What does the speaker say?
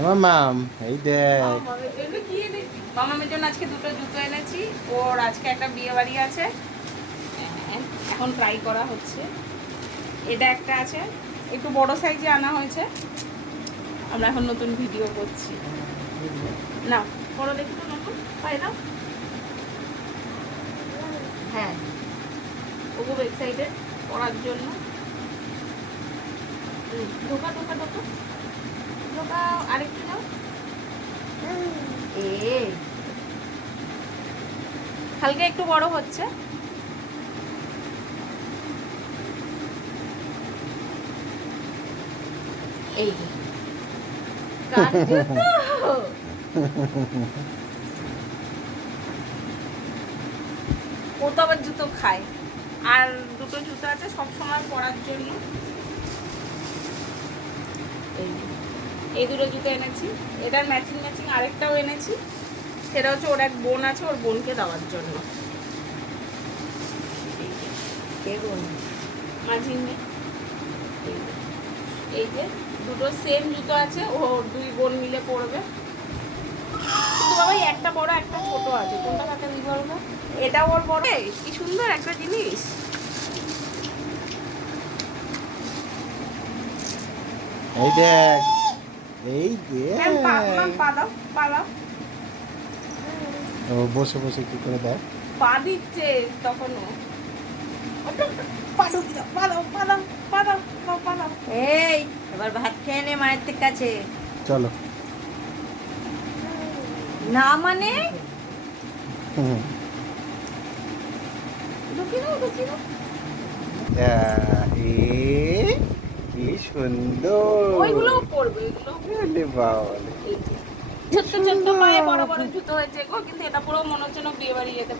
মামাম এই দেখ। মামামের জন্য আজকে দুটো জুতো এনেছি। ওর আজকে একটা বিয়ে বাড়ি আছে, এখন ট্রাই করা হচ্ছে। এটা একটা আছে, একটু বড় সাইজে আনা হয়েছে। আমরা এখন নতুন ভিডিও করছি। না বড় দেখি তো নতুন পাই না। হ্যাঁ, ও খুব এক্সাইটেড পড়ার জন্য। ঢোকা ঢোকা ঢোকা ঢোকা, আরেকটু যাও। হালকা একটু বড় হচ্ছে। এই যে কার জুতো। ও তো আবার জুতো খায়। আর দুটো জুতো আছে সব সময় পরার জন্য। এই দুটো জুতো এনেছি। এটার ম্যাচিং ম্যাচিং আরেকটাও এনেছি, সেটা হচ্ছে ওর এক বোন আছে, ওর বোনকে দেওয়ার জন্য। মাঝি মেয়ে। এই যে দুটো সেম জুতো আছে, ও দুই বোন মিলে পরবে। কিন্তু বাবা একটা বড় একটা ছোট আছে, কোনটা কাকে দিই বলবো? এটা ওর বড়। কি সুন্দর একটা জিনিস। এই দেখ, এই দেখ। পালাও। ও বসে বসে কি করে দেখ। পা দিচ্ছে তখনও। পালাও। এই এবার ভাত খেয়ে নে মায়ের থেকে কাছে। চলো। না মানে হুম। ঢুকি দাও। এ কি সুন্দর। ওইগুলোও পরবে, এগুলো আরে বাবা রে। ছোট্ট ছোট্ট পায়ে বড় বড় জুতো হয়েছে গো, কিন্তু এটা পুরো মনে হচ্ছে না বিয়ে বাড়ি যেতে পারে।